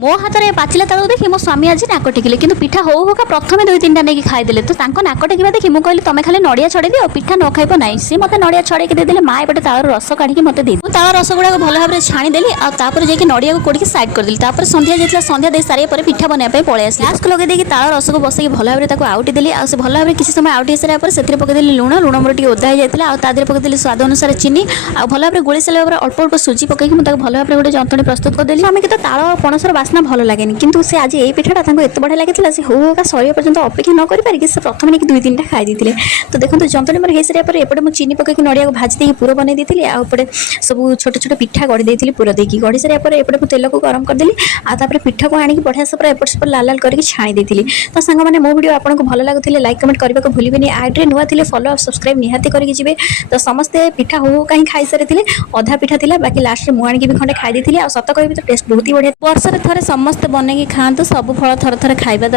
मो हाथ में पाचिला तालू देखी मो स्वामी आज नाक टेकिले कि पिठा हो होका प्रथम 2-3टा नहीं खाईदे तो नाक टेकिबा देखी मुझे कहली तुम खाली नड़िया छड़े दियो पिठा न खाइब ना सी मत नड़िया छड़े देदेले माँ एपटे ताल रस काढ़ी मत दे ताल रस गुड़ा भल भाव में छाणीदेली आपर जाकि नड़िया को कोड़ी साइड करदेली संध्या जाता संध्या दे सारे पर पिठा बनवाई पलि आस ग्यास को लगे ताल रस को बसई भल भाव में आउटी देली आ भल भाव में किसी समय आउटी सारा से पकईदेली लुण लुण मोर ओदा हो जाता पकईदेली स्वाद अनुसार चीनी आ भल भाव में गोली सारा अल्प अल्प सुजी पकईकि मुझे भल भाव में गोटे जंतणी प्रस्तुत करदेली आम कि ताल पणसर बास्ना भल लगे किंतु से आज ये पिठाटा एत बढ़िया लगी से होगा सर पर्यटन अपेक्षा न करें से प्रथम नहीं 2-3टा खाई देते तो देखो जंतणी मोर हो सारा पर एपटे मुझे चीनी पकईकि नड़िया को भाजी देकी पूर बनई देती आउटे सब छोट छोट पिठा गढ़ी देती पूर देकी गढ़ी सारा पर एपटे मुझे तेल को गरम करदेली आपर पिठा को आनिक बढ़िया से पूरा एपट सेपट लाल लाल करके छाई देती तो सांग मैंने मो वीडियो आपको भल लगुले लाइक कमेंट करने को भूलें आईड्रे नुआ थे फॉलो सब्सक्राइब निहाती करके जी तो समस्ते पिठा हो कहीं खाई सारी अधा पिठा था बाकी लास्ट में मुझे भी खंडे खाई देती सत कह तो टेस्ट बहुत ही बढ़िया वर्ष थे समस्ते बनई खातु सब फल थर थर खाଇବା दरकार।